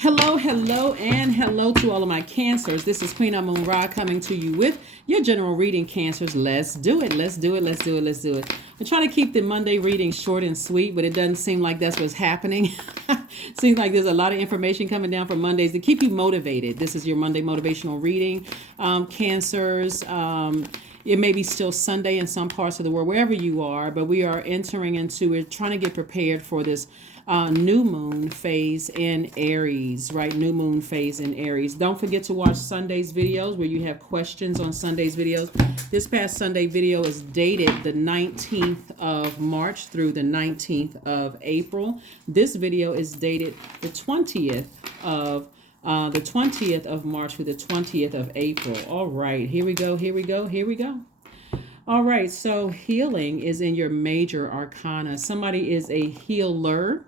Hello, hello, and hello to all of my Cancers. This is Queen Amun Ra coming to you with your general reading, Cancers. Let's do it. Let's do it. Let's do it. Let's do it. I'm trying to keep the Monday reading short and sweet, but it doesn't seem like that's what's happening. Seems like there's a lot of information coming down for Mondays to keep you motivated. This is your Monday motivational reading, Cancers. It may be still Sunday in some parts of the world, wherever you are, but we are entering into it, trying to get prepared for this new moon phase in Aries, right? New moon phase in Aries. Don't forget to watch Sunday's videos where you have questions on Sunday's videos. This past Sunday video is dated the 19th of March through the 19th of April. This video is dated the 20th of March through the 20th of April. All right, here we go, here we go, here we go. All right, so healing is in your major arcana. Somebody is a healer.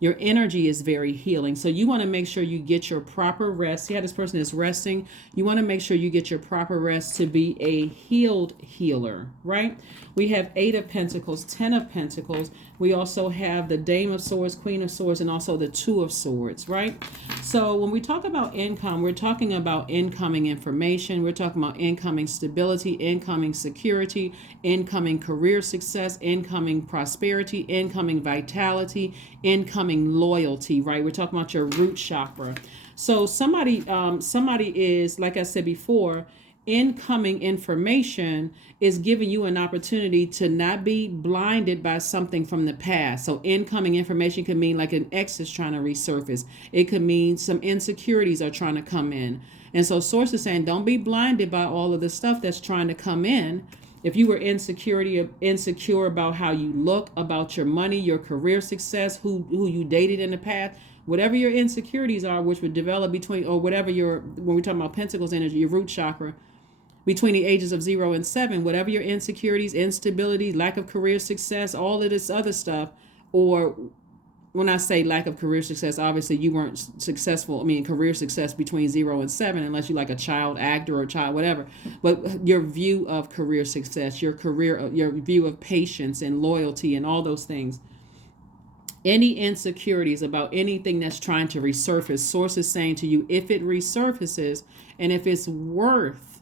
Your energy is very healing. So you want to make sure you get your proper rest. See how this person is resting? You want to make sure you get your proper rest to be a healed healer, right? We have 8 of Pentacles, 10 of Pentacles. We also have the Dame of Swords, Queen of Swords, and also the 2 of Swords, right? So when we talk about income, we're talking about incoming information. We're talking about incoming stability, incoming security, incoming career success, incoming prosperity, incoming vitality, incoming loyalty, right? We're talking about your root chakra. So somebody is, like I said before, incoming information is giving you an opportunity to not be blinded by something from the past. So incoming information could mean like an ex is trying to resurface. It could mean some insecurities are trying to come in. And so Source is saying, don't be blinded by all of the stuff that's trying to come in. If you were insecure about how you look, about your money, your career success, who you dated in the past, whatever your insecurities are, which would develop between, or whatever when we're talking about Pentacles energy, your root chakra, between the ages of 0 and 7, whatever your insecurities, instability, lack of career success, all of this other stuff, or when I say lack of career success, obviously you weren't successful. I mean, career success between 0 and 7, unless you're like a child actor or a child, whatever. But your view of career success, your view of patience and loyalty and all those things. Any insecurities about anything that's trying to resurface, Source is saying to you, if it resurfaces and if it's worth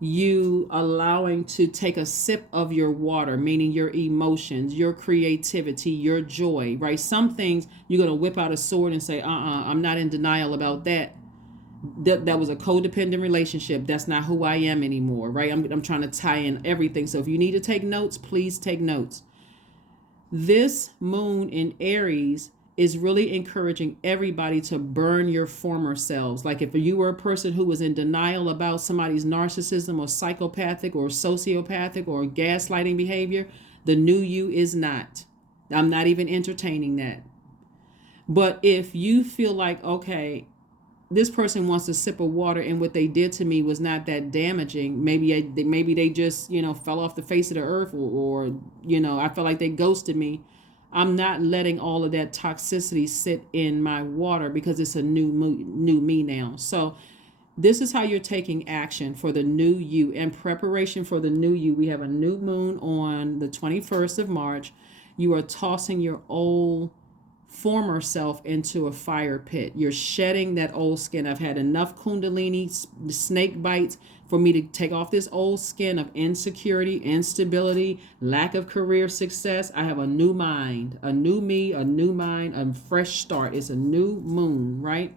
you allowing to take a sip of your water, meaning your emotions, your creativity, your joy, right? Some things you're going to whip out a sword and say, I'm not in denial about that. That was a codependent relationship. That's not who I am anymore, right? I'm trying to tie in everything. So if you need to take notes, please take notes. This moon in Aries is really encouraging everybody to burn your former selves. Like if you were a person who was in denial about somebody's narcissism or psychopathic or sociopathic or gaslighting behavior, the new you is not. I'm not even entertaining that. But if you feel like, okay, this person wants a sip of water and what they did to me was not that damaging, maybe they just, fell off the face of the earth or I feel like they ghosted me. I'm not letting all of that toxicity sit in my water because it's a new me now. So this is how you're taking action for the new you. In preparation for the new you, we have a new moon on the 21st of March. You are tossing your old former self into a fire pit. You're shedding that old skin. I've had enough kundalini snake bites for me to take off this old skin of insecurity, instability, lack of career success. I have a new mind, a new me, a new mind, a fresh start. It's a new moon, right?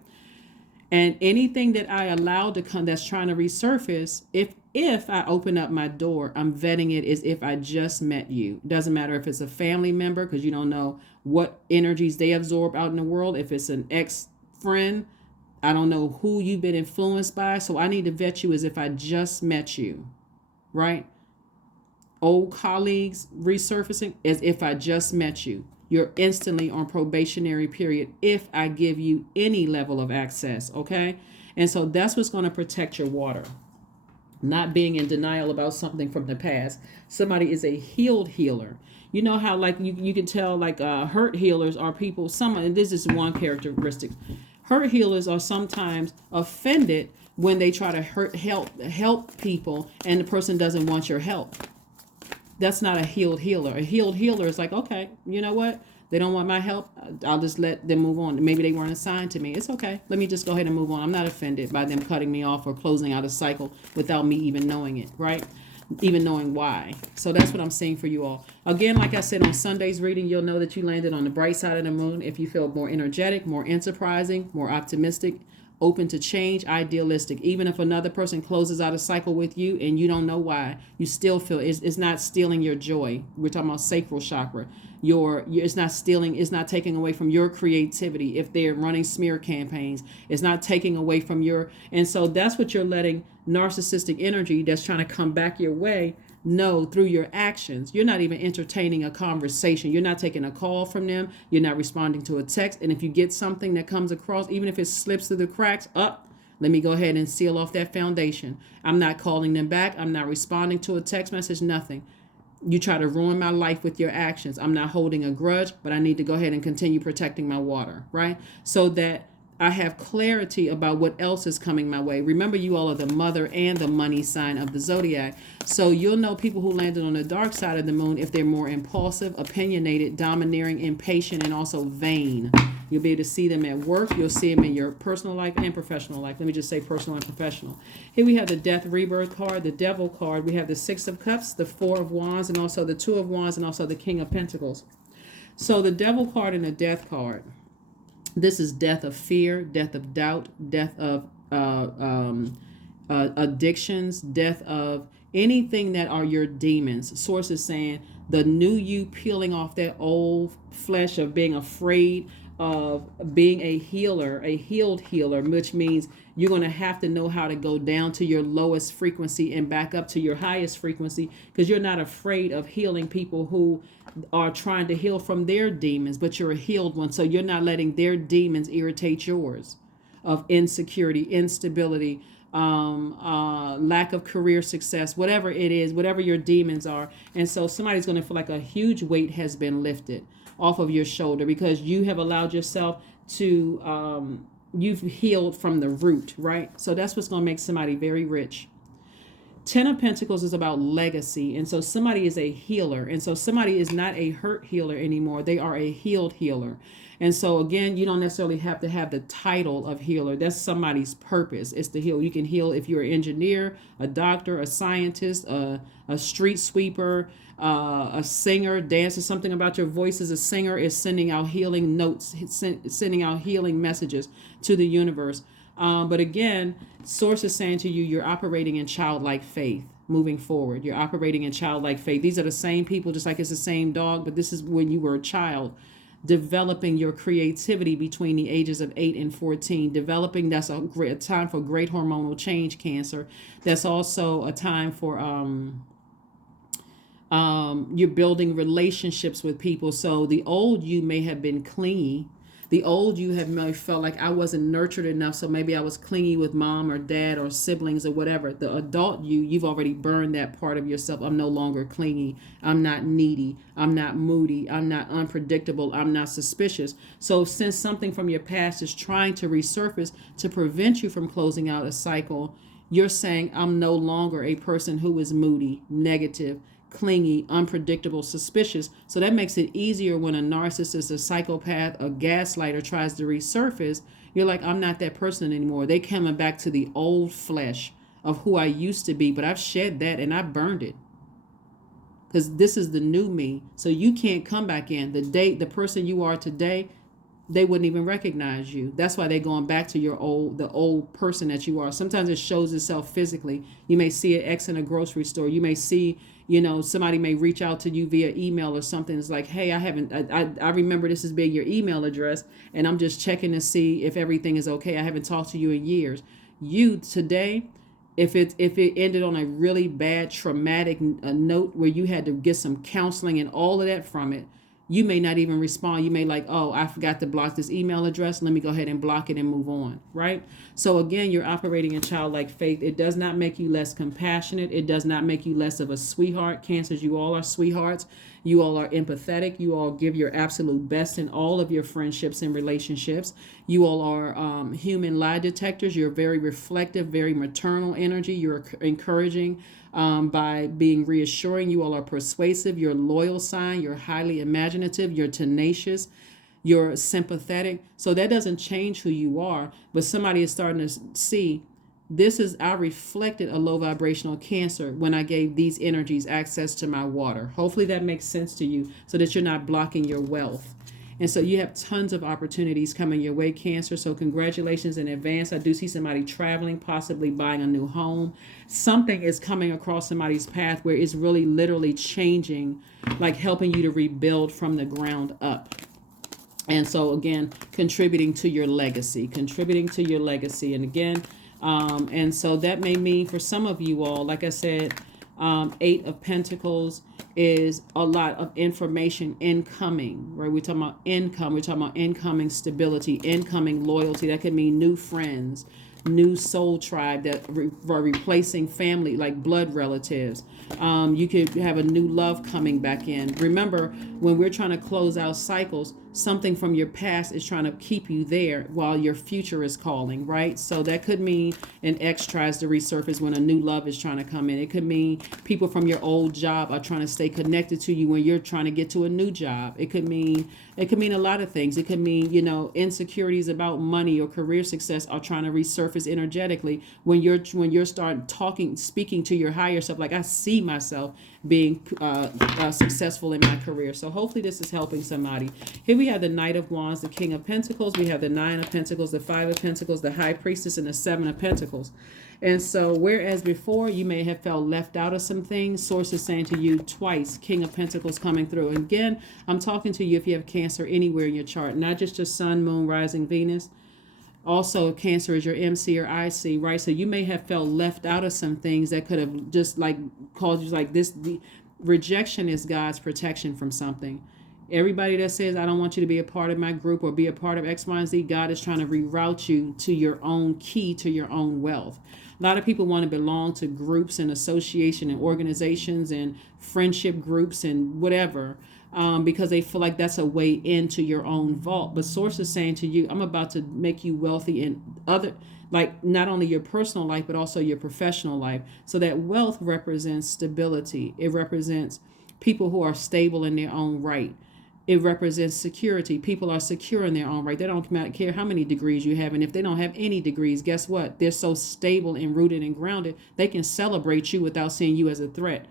And anything that I allow to come that's trying to resurface, if I open up my door, I'm vetting it as if I just met you. It doesn't matter if it's a family member, because you don't know what energies they absorb out in the world. If it's an ex-friend, I don't know who you've been influenced by. So I need to vet you as if I just met you, right? Old colleagues resurfacing as if I just met you. You're instantly on probationary period if I give you any level of access, okay? And so that's what's going to protect your water. Not being in denial about something from the past. Somebody is a healed healer. You know how like you can tell like hurt healers are people, and this is one characteristic. Hurt healers are sometimes offended when they try to help people and the person doesn't want your help. That's not a healed healer. A healed healer is like, okay, you know what? They don't want my help. I'll just let them move on. Maybe they weren't assigned to me. It's okay. Let me just go ahead and move on. I'm not offended by them cutting me off or closing out a cycle without me even knowing it, right? Even knowing why. So that's what I'm saying for you all. Again, like I said, on Sunday's reading, you'll know that you landed on the bright side of the moon if you feel more energetic, more enterprising, more optimistic, open to change, idealistic. Even if another person closes out a cycle with you and you don't know why, you still feel it's not stealing your joy. We're talking about sacral chakra. It's not stealing, it's not taking away from your creativity. If they're running smear campaigns, it's not taking away from and so that's what you're letting narcissistic energy that's trying to come back your way know through your actions. You're not even entertaining a conversation. You're not taking a call from them. You're not responding to a text. And if you get something that comes across, even if it slips through the cracks, let me go ahead and seal off that foundation. I'm not calling them back. I'm not responding to a text message, nothing. You try to ruin my life with your actions. I'm not holding a grudge, but I need to go ahead and continue protecting my water, right? So that I have clarity about what else is coming my way. Remember, you all are the mother and the money sign of the Zodiac. So you'll know people who landed on the dark side of the moon if they're more impulsive, opinionated, domineering, impatient, and also vain. You'll be able to see them at work. You'll see them in your personal life and professional life. Let me just say personal and professional. Here we have the Death Rebirth card, the Devil card. We have the Six of Cups, the Four of Wands, and also the Two of Wands, and also the King of Pentacles. So the Devil card and the Death card. This is death of fear, death of doubt, death of addictions, death of anything that are your demons. Source is saying the new you peeling off that old flesh of being afraid of being a healer, a healed healer, which means you're going to have to know how to go down to your lowest frequency and back up to your highest frequency, because you're not afraid of healing people who are trying to heal from their demons, but you're a healed one. So you're not letting their demons irritate yours of insecurity, instability, lack of career success, whatever it is, whatever your demons are. And so somebody's going to feel like a huge weight has been lifted off of your shoulder because you have allowed yourself to, you've healed from the root, right? So that's what's going to make somebody very rich. Ten of Pentacles is about legacy. And so somebody is a healer. And so somebody is not a hurt healer anymore. They are a healed healer. And so again, you don't necessarily have to have the title of healer. That's somebody's purpose. It's to heal. You can heal if you're an engineer, a doctor, a scientist, a street sweeper, a singer, dancer. Something about your voice as a singer is sending out healing notes, sending out healing messages to the universe. But again, Source is saying to you, you're operating in childlike faith moving forward. You're operating in childlike faith. These are the same people, just like it's the same dog, but this is when you were a child. Developing your creativity between the ages of 8 and 14. Developing, that's a time for great hormonal change, Cancer. That's also a time for you're building relationships with people. So the old you may have been clingy. The old you may felt like I wasn't nurtured enough, so maybe I was clingy with mom or dad or siblings or whatever. The adult you've already burned that part of yourself. I'm no longer clingy. I'm not needy. I'm not moody. I'm not unpredictable. I'm not suspicious. So since something from your past is trying to resurface to prevent you from closing out a cycle, you're saying I'm no longer a person who is moody, negative, clingy, unpredictable, suspicious. So that makes it easier when a narcissist, a psychopath, a gaslighter tries to resurface. You're like, I'm not that person anymore. They coming back to the old flesh of who I used to be, but I've shed that and I burned it. Because this is the new me. So you can't come back in. The person you are today, they wouldn't even recognize you. That's why they're going back to the old person that you are. Sometimes it shows itself physically. You may see an X in a grocery store. You may see, somebody may reach out to you via email or something. It's like, hey, I remember this as being your email address, and I'm just checking to see if everything is okay. I haven't talked to you in years. You today, if it ended on a really bad traumatic note where you had to get some counseling and all of that from it, you may not even respond. You may like, oh, I forgot to block this email address. Let me go ahead and block it and move on, right? So again, you're operating in childlike faith. It does not make you less compassionate. It does not make you less of a sweetheart. Cancers, you all are sweethearts. You all are empathetic. You all give your absolute best in all of your friendships and relationships. You all are human lie detectors. You're very reflective, very maternal energy. You're encouraging. by being reassuring. You all are persuasive. You're a loyal sign. You're highly imaginative. You're tenacious. You're sympathetic. So that doesn't change who you are, but somebody is starting to see this is, I reflected a low vibrational Cancer when I gave these energies access to my water. Hopefully that makes sense to you so that you're not blocking your wealth. And so you have tons of opportunities coming your way, Cancer. So congratulations in advance. I do see somebody traveling, possibly buying a new home. Something is coming across somebody's path where it's really literally changing, like helping you to rebuild from the ground up. And so again, contributing to your legacy. And again, and so that may mean for some of you all, like I said, 8 of Pentacles is a lot of information incoming, right? We're talking about income. We're talking about incoming stability, incoming loyalty. That could mean new friends, new soul tribe that are replacing family, like blood relatives. You could have a new love coming back in. Remember, when we're trying to close out cycles, something from your past is trying to keep you there while your future is calling, right? So that could mean an ex tries to resurface when a new love is trying to come in. It could mean people from your old job are trying to stay connected to you when you're trying to get to a new job. It could mean a lot of things. It could mean, insecurities about money or career success are trying to resurface energetically when you're speaking to your higher self. Like, I see myself being successful in my career. So hopefully this is helping somebody. Here we have the Knight of Wands, the King of Pentacles. We have the 9 of Pentacles, the 5 of Pentacles, the High Priestess, and the 7 of Pentacles. And so whereas before you may have felt left out of some things, Source is saying to you twice, King of Pentacles coming through. And again, I'm talking to you if you have Cancer anywhere in your chart, not just your Sun, Moon, Rising, Venus. Also, Cancer is your MC or IC, right? So you may have felt left out of some things that could have just like caused you like this. The rejection is God's protection from something. Everybody that says, I don't want you to be a part of my group or be a part of X, Y, and Z, God is trying to reroute you to your own key, to your own wealth. A lot of people want to belong to groups and association and organizations and friendship groups and whatever, because they feel like that's a way into your own vault. But Source is saying to you, I'm about to make you wealthy in other, like not only your personal life, but also your professional life. So that wealth represents stability. It represents people who are stable in their own right. It represents security. People are secure in their own right. They don't care how many degrees you have. And if they don't have any degrees, guess what? They're so stable and rooted and grounded, they can celebrate you without seeing you as a threat.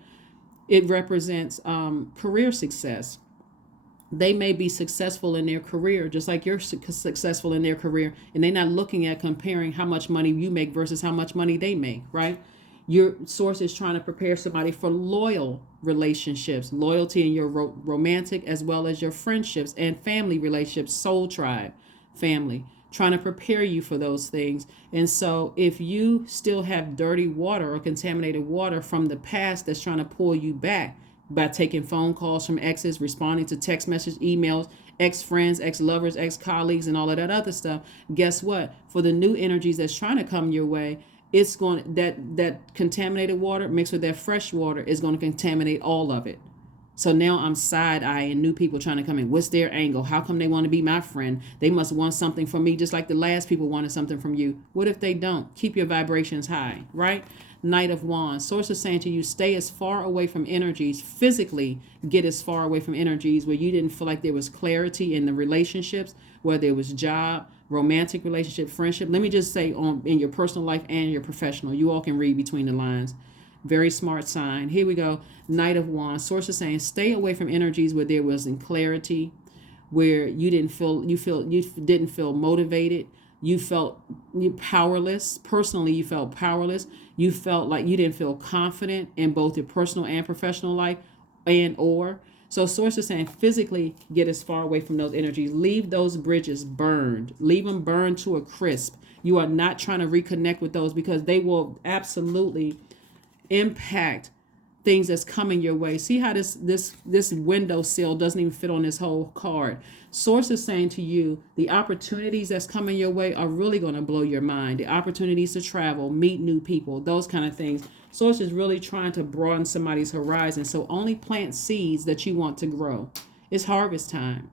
It represents career success. They may be successful in their career, just like you're successful in their career. And they're not looking at comparing how much money you make versus how much money they make, right? Your Source is trying to prepare somebody for loyal relationships, loyalty in your romantic as well as your friendships and family relationships, soul tribe, family, trying to prepare you for those things. And so if you still have dirty water or contaminated water from the past that's trying to pull you back by taking phone calls from exes, responding to text messages, emails, ex-friends, ex-lovers, ex-colleagues, and all of that other stuff, guess what? For the new energies that's trying to come your way, it's going that contaminated water mixed with that fresh water is going to contaminate all of it. So now I'm side-eyeing new people trying to come in. What's their angle? How come they want to be my friend? They must want something from me just like the last people wanted something from you. What if they don't? Keep your vibrations high, right? Knight of Wands. Source is saying to you, stay as far away from energies, physically get as far away from energies where you didn't feel like there was clarity in the relationships, whether it was job, romantic relationship, friendship. Let me just say in your personal life and your professional. You all can read between the lines. Very smart sign. Here we go. Knight of Wands. Source is saying stay away from energies where there wasn't clarity, where you didn't feel motivated. You felt powerless. Personally, you felt powerless. You felt like you didn't feel confident in both your personal and professional life So Source is saying physically get as far away from those energies. Leave those bridges burned. Leave them burned to a crisp. You are not trying to reconnect with those because they will absolutely impact things that's coming your way. See how this windowsill doesn't even fit on this whole card. Source is saying to you, the opportunities that's coming your way are really going to blow your mind. The opportunities to travel, meet new people, those kind of things. Source is really trying to broaden somebody's horizon. So only plant seeds that you want to grow. It's harvest time.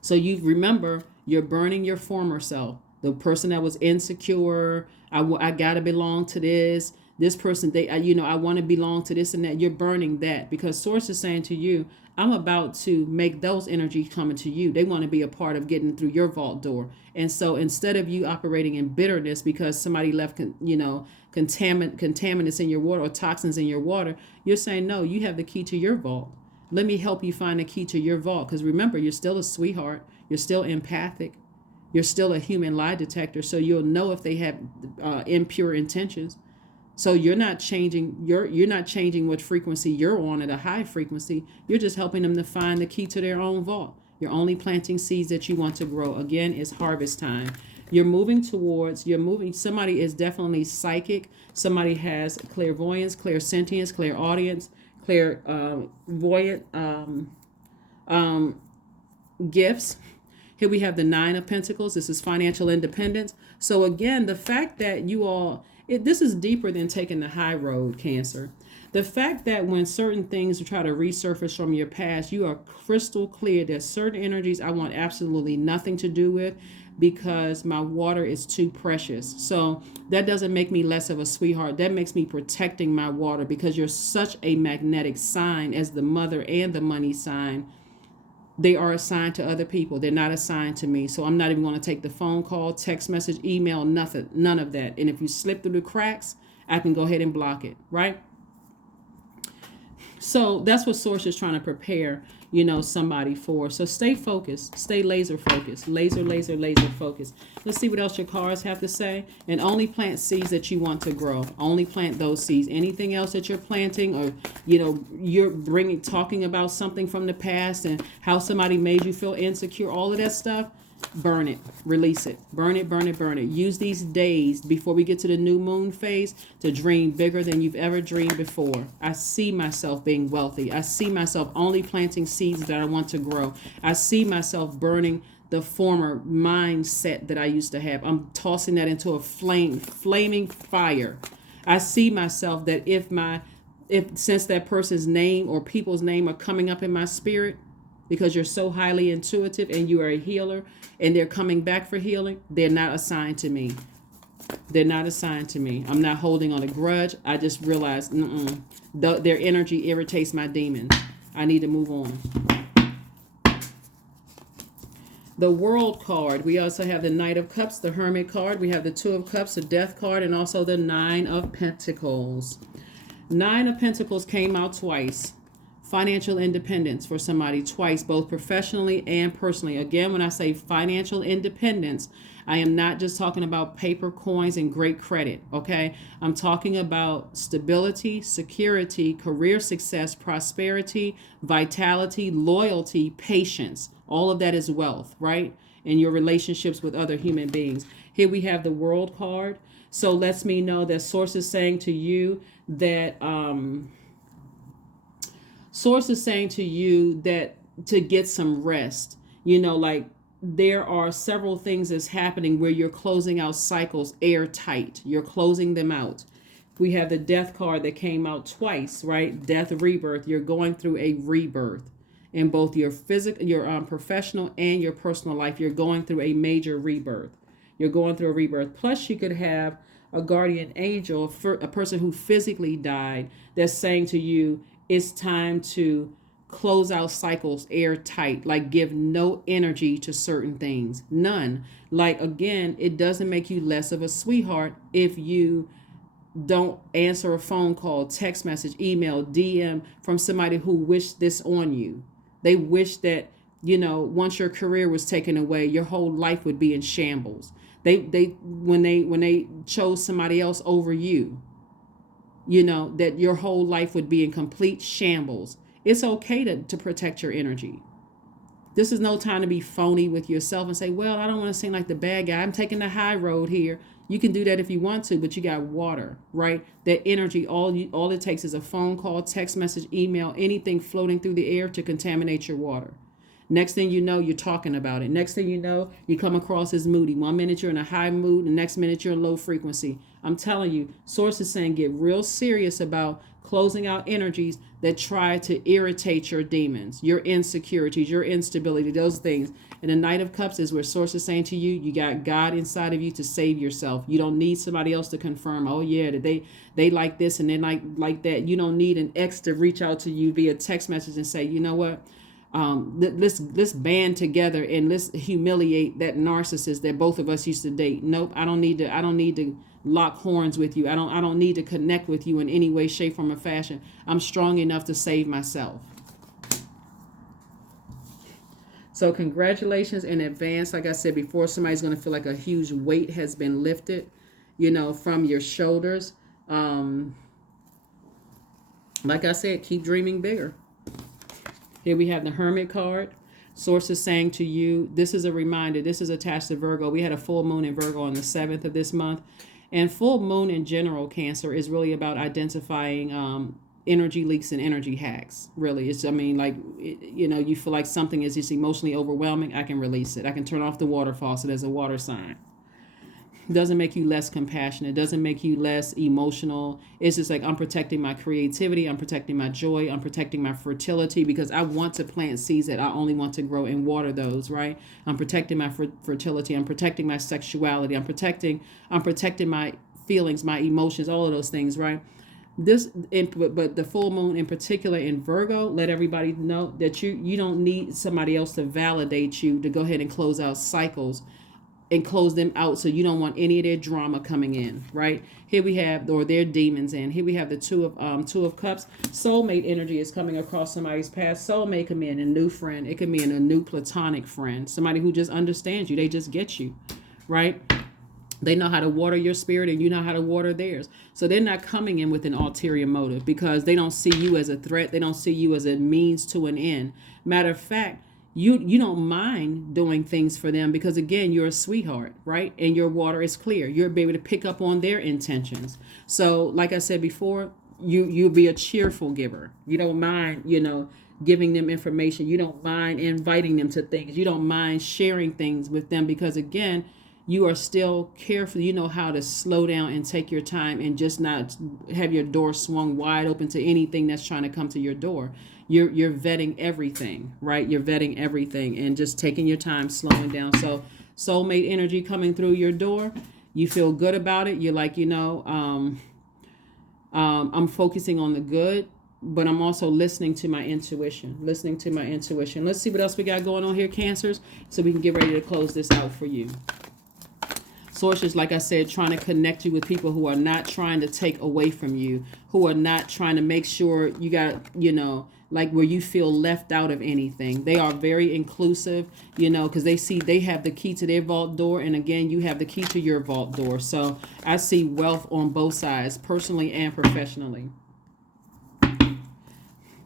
So you remember, you're burning your former self. The person that was insecure, I got to belong to this. this person, I want to belong to this and that. You're burning that because source is saying to you, I'm about to make those energies come into you. They want to be a part of getting through your vault door. And so instead of you operating in bitterness because somebody left, contaminants in your water or toxins in your water, you're saying, no, you have the key to your vault. Let me help you find the key to your vault. Because remember, you're still a sweetheart. You're still empathic. You're still a human lie detector. So you'll know if they have impure intentions. So you're not changing what frequency you're on at a high frequency. You're just helping them to find the key to their own vault. You're only planting seeds that you want to grow. Again, it's harvest time. Somebody is definitely psychic. Somebody has clairvoyance, clairsentience, clairaudience, clairvoyant gifts. Here we have the 9 of Pentacles. This is financial independence. So again, the fact that this is deeper than taking the high road, Cancer. The fact that when certain things try to resurface from your past, you are crystal clear that certain energies I want absolutely nothing to do with because my water is too precious. So that doesn't make me less of a sweetheart. That makes me protecting my water because you're such a magnetic sign as the mother and the money sign. They are assigned to other people. They're not assigned to me. So I'm not even going to take the phone call, text message, email, nothing, none of that. And if you slip through the cracks, I can go ahead and block it, right? So that's what Source is trying to prepare, somebody for. So stay focused, stay laser focused, laser focused. Let's see what else your cards have to say. And only plant seeds that you want to grow. Only plant those seeds. Anything else that you're planting or, you're talking about something from the past and how somebody made you feel insecure, all of that stuff. Burn it, release it, burn it. Use these days before we get to the new moon phase to dream bigger than you've ever dreamed before. I see myself being wealthy. I see myself only planting seeds that I want to grow. I see myself burning the former mindset that I used to have. I'm tossing that into a flaming fire. I see myself that since that person's name or people's name are coming up in my spirit, because you're so highly intuitive and you are a healer and they're coming back for healing, they're not assigned to me. They're not assigned to me. I'm not holding on a grudge. I just realized their energy irritates my demons. I need to move on. The World card. We also have the Knight of Cups, the Hermit card. We have the Two of Cups, the Death card, and also the 9 of Pentacles. 9 of Pentacles came out twice. Financial independence for somebody twice, both professionally and personally. Again, when I say financial independence, I am not just talking about paper coins and great credit, okay? I'm talking about stability, security, career success, prosperity, vitality, loyalty, patience. All of that is wealth, right? And your relationships with other human beings. Here we have the World card. So lets me know that Source is saying to you that Source is saying to you that to get some rest, there are several things that's happening where you're closing out cycles airtight. You're closing them out. We have the Death card that came out twice, right? Death, rebirth. You're going through a rebirth in both your professional and your personal life. You're going through a major rebirth. You're going through a rebirth. Plus, you could have a guardian angel, a person who physically died, that's saying to you, it's time to close out cycles airtight, like give no energy to certain things. None. Like, again, it doesn't make you less of a sweetheart if you don't answer a phone call, text message, email, DM from somebody who wished this on you. They wish that, once your career was taken away, your whole life would be in shambles. When they chose somebody else over you, that your whole life would be in complete shambles. It's okay to protect your energy. This is no time to be phony with yourself and say, well, I don't want to seem like the bad guy. I'm taking the high road here. You can do that if you want to, but you got water, right? That energy, all it takes is a phone call, text message, email, anything floating through the air to contaminate your water. Next thing you know, you're talking about it. Next thing you know, you come across as moody. 1 minute you're in a high mood, the next minute you're in low frequency. I'm telling you, Source is saying get real serious about closing out energies that try to irritate your demons, your insecurities, your instability, those things. And the Knight of Cups is where Source is saying to you, you got God inside of you to save yourself. You don't need somebody else to confirm, oh yeah, that they like this and they like that. You don't need an ex to reach out to you via text message and say, you know what? Let's band together and let's humiliate that narcissist that both of us used to date. Nope, I don't need to lock horns with you. I don't need to connect with you in any way, shape, form, or fashion. I'm strong enough to save myself. So congratulations in advance. Like I said before, somebody's going to feel like a huge weight has been lifted, from your shoulders. Like I said, keep dreaming bigger. Here we have the Hermit card. Source is saying to you, this is a reminder. This is attached to Virgo. We had a full moon in Virgo on the 7th of this month. And full moon in general, Cancer, is really about identifying energy leaks and energy hacks. Really, it's, you feel like something is just emotionally overwhelming. I can release it. I can turn off the water faucet as a water sign. It doesn't make you less compassionate. It doesn't make you less emotional. It's just like, I'm protecting my creativity. I'm protecting my joy. I'm protecting my fertility, because I want to plant seeds that I only want to grow and water those, right? I'm protecting my fertility. I'm protecting my sexuality. I'm protecting my feelings, my emotions, all of those things, right? But the full moon in particular in Virgo, let everybody know that you don't need somebody else to validate you to go ahead and close out cycles and close them out. So you don't want any of their drama coming in, right? Here we have, or their demons in. Here we have the Two of Cups. Soulmate energy is coming across somebody's path. Soulmate can be in a new friend. It can be in a new platonic friend. Somebody who just understands you. They just get you, right? They know how to water your spirit and you know how to water theirs. So they're not coming in with an ulterior motive, because they don't see you as a threat. They don't see you as a means to an end. Matter of fact, you don't mind doing things for them, because again, you're a sweetheart, right? And your water is clear. You'll be able to pick up on their intentions. So like I said before, you'll be a cheerful giver. You don't mind, giving them information. You don't mind inviting them to things. You don't mind sharing things with them, because again, you are still careful. You know how to slow down and take your time and just not have your door swung wide open to anything that's trying to come to your door. You're vetting everything, right? You're vetting everything and just taking your time, slowing down. So soulmate energy coming through your door. You feel good about it. You're like, I'm focusing on the good, but I'm also listening to my intuition. Let's see what else we got going on here, Cancers, so we can get ready to close this out for you. Sources, like I said, trying to connect you with people who are not trying to take away from you, who are not trying to make sure you got, like where you feel left out of anything. They are very inclusive, because they have the key to their vault door. And again, you have the key to your vault door. So I see wealth on both sides, personally and professionally.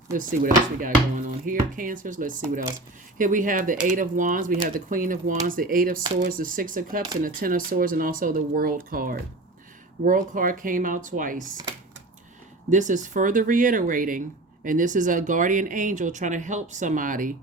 Let's see what else we got going on here, Cancers. Let's see what else. Here we have the 8 of Wands. We have the Queen of Wands, the 8 of Swords, the 6 of Cups, and the 10 of Swords, and also the World card. World card came out twice. This is further reiterating, and this is a guardian angel trying to help somebody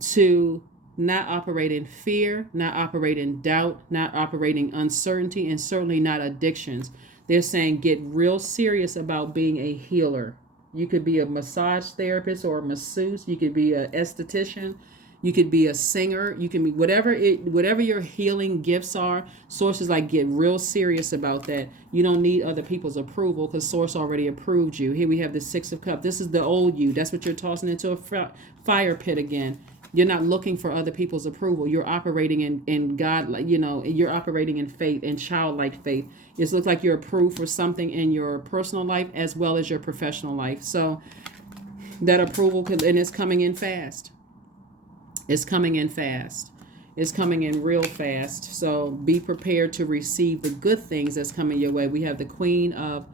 to not operate in fear, not operate in doubt, not operating uncertainty, and certainly not addictions. They're saying get real serious about being a healer. You could be a massage therapist or a masseuse. You could be an esthetician. You could be a singer. You can be whatever your healing gifts are. Sources like get real serious about that. You don't need other people's approval, because Source already approved you. Here we have the 6 of Cups. This is the old you. That's what you're tossing into a fire pit again. You're not looking for other people's approval. You're operating in God, you're operating in faith and childlike faith. It looks like you're approved for something in your personal life as well as your professional life. So that approval, and it's coming in fast. It's coming in fast. It's coming in real fast. So be prepared to receive the good things that's coming your way. We have the Queen of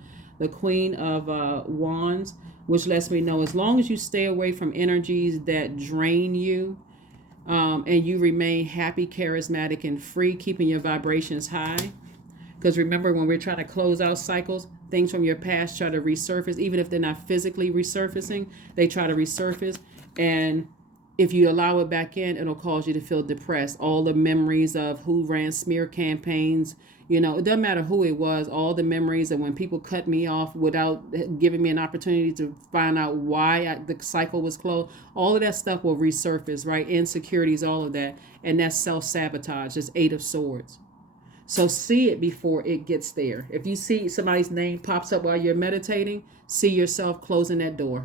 Wands, which lets me know as long as you stay away from energies that drain you, and you remain happy, charismatic, and free, keeping your vibrations high. Because remember, when we're trying to close out cycles, things from your past try to resurface. Even if they're not physically resurfacing, they try to resurface. And If you allow it back in, it'll cause you to feel depressed. All the memories of who ran smear campaigns, it doesn't matter who it was, all the memories of when people cut me off without giving me an opportunity to find out why the cycle was closed, all of that stuff will resurface, right? Insecurities, all of that. And that's self-sabotage. It's 8 of Swords. So see it before it gets there. If you see somebody's name pops up while you're meditating, see yourself closing that door.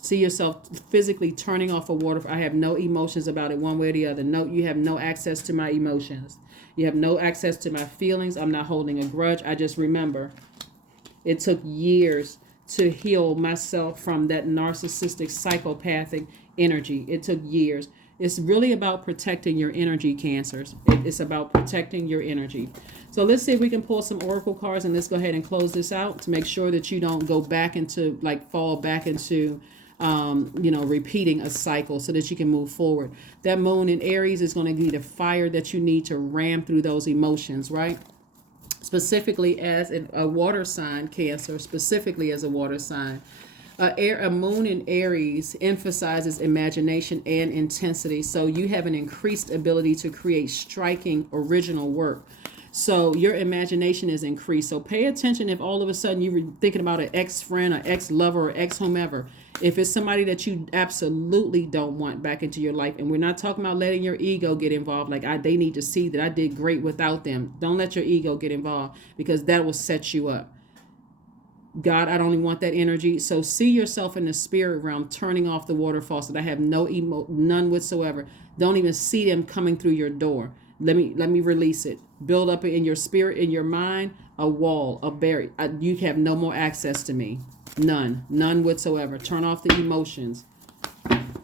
See yourself physically turning off a water. I have no emotions about it one way or the other. No, you have no access to my emotions. You have no access to my feelings. I'm not holding a grudge. I just remember it took years to heal myself from that narcissistic, psychopathic energy. It took years. It's really about protecting your energy, Cancers. It's about protecting your energy. So let's see if we can pull some oracle cards, and let's go ahead and close this out to make sure that you don't go back into, fall back into repeating a cycle, so that you can move forward. That moon in Aries is going to be the fire that you need to ram through those emotions, right? Specifically as a water sign, Cancer, specifically as a water sign. A moon in Aries emphasizes imagination and intensity. So you have an increased ability to create striking original work. So your imagination is increased. So pay attention if all of a sudden you were thinking about an ex-friend or ex-lover or ex-whomever. If it's somebody that you absolutely don't want back into your life, and we're not talking about letting your ego get involved, they need to see that I did great without them. Don't let your ego get involved, because that will set you up. God, I don't even want that energy. So see yourself in the spirit realm turning off the water faucet. I have none whatsoever. Don't even see them coming through your door. Let me release it. Build up in your spirit, in your mind, a wall, a barrier. You have no more access to me. None whatsoever. Turn off the emotions,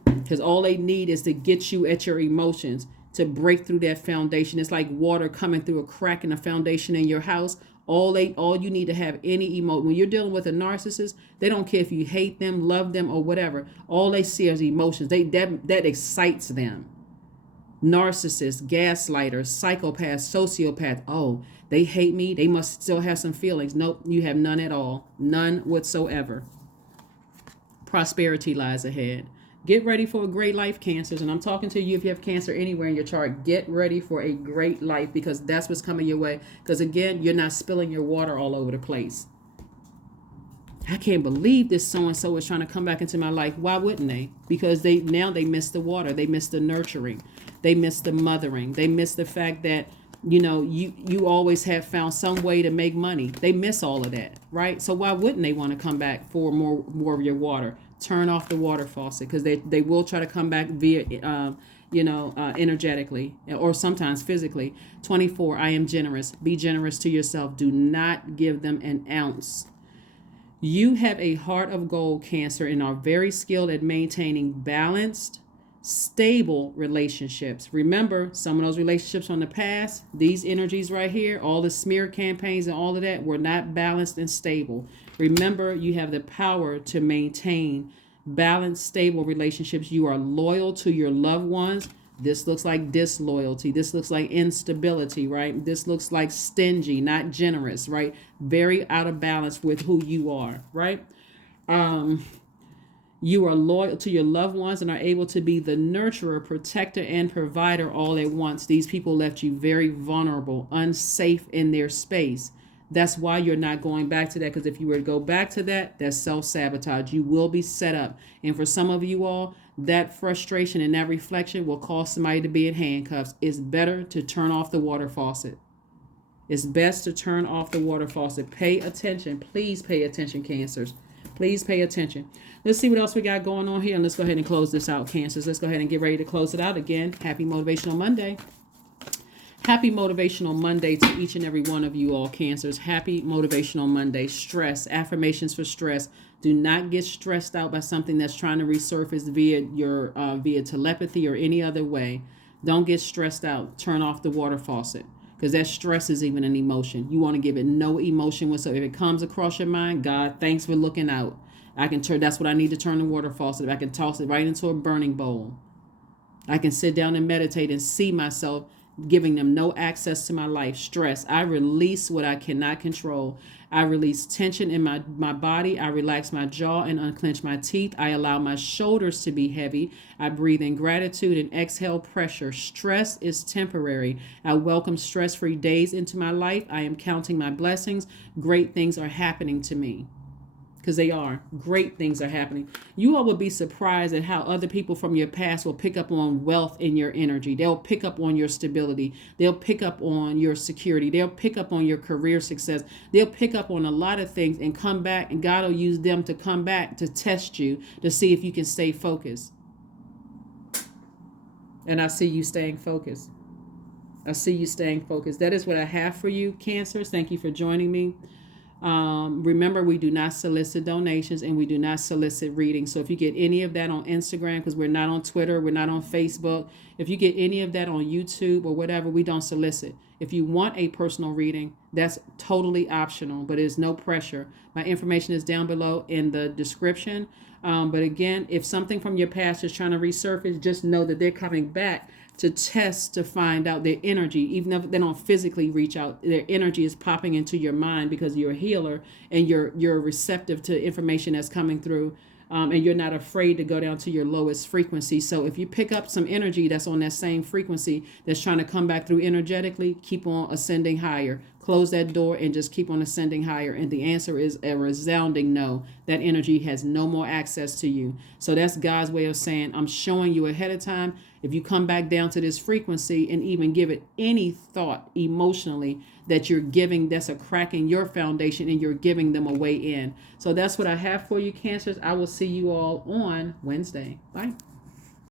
because all they need is to get you at your emotions, to break through that foundation. It's like water coming through a crack in the foundation in your house. All you need to have any emotion. When you're dealing with a narcissist, they don't care if you hate them, love them, or whatever. All they see is emotions. That excites them. Narcissists, gaslighters, psychopaths, sociopaths. Oh, they hate me. They must still have some feelings. Nope, you have none at all. None whatsoever. Prosperity lies ahead. Get ready for a great life, Cancers. And I'm talking to you if you have Cancer anywhere in your chart. Get ready for a great life, because that's what's coming your way. Because again, you're not spilling your water all over the place. I can't believe this so-and-so is trying to come back into my life. Why wouldn't they? Because they miss the water. They miss the nurturing. They miss the mothering. They miss the fact that, you always have found some way to make money. They miss all of that, right? So why wouldn't they want to come back for more of your water? Turn off the water faucet, because they will try to come back via, energetically, or sometimes physically. 24, I am generous. Be generous to yourself. Do not give them an ounce. You have a heart of gold, Cancer, and are very skilled at maintaining balanced, stable relationships. Remember, some of those relationships from the past, these energies right here, all the smear campaigns and all of that, were not balanced and stable. Remember, you have the power to maintain balanced, stable relationships. You are loyal to your loved ones. This looks like disloyalty. This looks like instability, right? This looks like stingy, not generous, right? Very out of balance with who you are, right? You are loyal to your loved ones and are able to be the nurturer, protector, and provider all at once. These people left you very vulnerable, unsafe in their space. That's why you're not going back to that, because if you were to go back to that, that's self-sabotage. You will be set up. And for some of you all, that frustration and that reflection will cause somebody to be in handcuffs. It's better to turn off the water faucet. It's best to turn off the water faucet. Pay attention. Please pay attention, Cancers. Please pay attention. Let's see what else we got going on here. And let's go ahead and close this out, Cancers. Let's go ahead and get ready to close it out. Again, happy Motivational Monday. Happy Motivational Monday to each and every one of you all, Cancers. Happy Motivational Monday. Stress, affirmations for stress. Do not get stressed out by something that's trying to resurface via telepathy or any other way. Don't get stressed out. Turn off the water faucet, because that stress is even an emotion. You want to give it no emotion whatsoever. If it comes across your mind, God, thanks for looking out. That's what I need to turn the water faucet. I can toss it right into a burning bowl. I can sit down and meditate and see myself giving them no access to my life. Stress, I release what I cannot control. I release tension in my body. I relax my jaw and unclench my teeth. I allow my shoulders to be heavy. I breathe in gratitude and exhale pressure. Stress is temporary. I welcome stress-free days into my life. I am counting my blessings. Great things are happening to me. Because they are. Great things are happening. You all will be surprised at how other people from your past will pick up on wealth in your energy. They'll pick up on your stability. They'll pick up on your security. They'll pick up on your career success. They'll pick up on a lot of things and come back, and God will use them to come back to test you to see if you can stay focused. And I see you staying focused. I see you staying focused. That is what I have for you, Cancers. Thank you for joining me. Remember, we do not solicit donations and we do not solicit readings. So if you get any of that on Instagram, because we're not on Twitter, we're not on Facebook. If you get any of that on YouTube or whatever, we don't solicit. If you want a personal reading, that's totally optional, but there's no pressure. My information is down below in the description. But again, if something from your past is trying to resurface, just know that they're coming back to test to find out their energy. Even if they don't physically reach out, their energy is popping into your mind because you're a healer and you're receptive to information that's coming through, and you're not afraid to go down to your lowest frequency. So if you pick up some energy that's on that same frequency that's trying to come back through energetically, keep on ascending higher. Close that door and just keep on ascending higher. And the answer is a resounding no. That energy has no more access to you. So that's God's way of saying, I'm showing you ahead of time. If you come back down to this frequency and even give it any thought emotionally that you're giving, that's a crack in your foundation and you're giving them a way in. So that's what I have for you, Cancers. I will see you all on Wednesday. Bye.